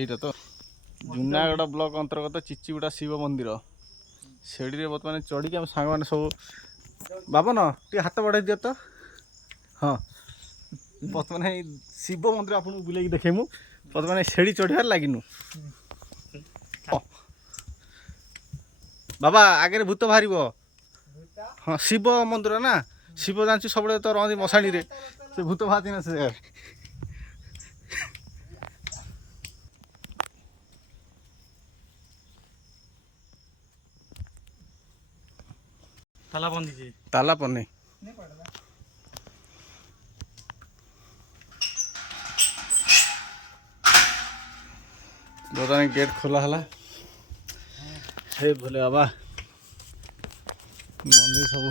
এইটা তো ଜୁନାଗଡ଼ ବ୍ଲକ ଅନ୍ତର୍ଗତ ଚିଚିଗୁଡ଼ା ଶିବ ମନ୍ଦିର ସେଠିରେ ବର୍ତ୍ତମାନ ଚଢ଼ିକି ଆମ ସାଙ୍ଗମାନେ ସବୁ ବାବନ ଟିକେ ହାତ ବଢ଼େଇ ଦିଅ ତ ହଁ ବର୍ତ୍ତମାନ ଏଇ ଶିବ ମନ୍ଦିର ଆପଣଙ୍କୁ ବୁଲେଇକି ଦେଖେଇମୁ ବର୍ତ୍ତମାନ ସେଠି ଚଢ଼ିବାରେ ଲାଗିନୁ ବାବା ଆଗରେ ଭୂତ ବାହାରିବ ହଁ ଶିବ ମନ୍ଦିର ନା ଶିବ ଜାଣିଛୁ ସବୁବେଳେ ତ ରହନ୍ତି ମଶାଣିରେ ସେ ଭୂତ ବାହାରି ନା ସେ ଜାଗାରେ ताला पन्नी बता गेट खोला हला हे भोले बाबा मंदिर सब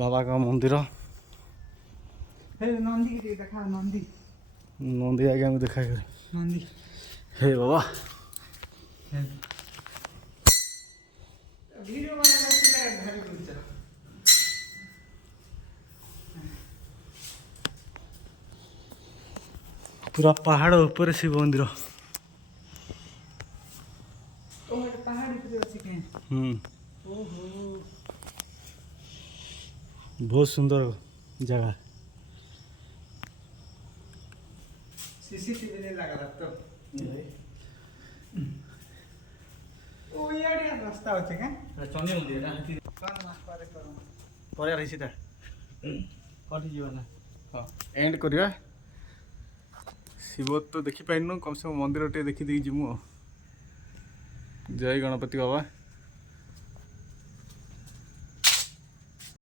बाबा का मंदिर नंदी देखा नंदी नंदी आगे हम देखा नंदी हे बाबा वीडियो बना भारी बुझा पूरा पहाड़ ऊपर शिव मंदिर पहाड़ बहुत सुंदर जगह सीसीटीवी नहीं लगा तो ओ यार रास्ता होते क्या चंडी मंदिर कौन मास पारे करो पर रही सीधा कौन जीवन हाँ एंड करिया शिव तो देखी पाइनु कम से कम मंदिर टे देखी दी जिमु जय गणपति बाबा।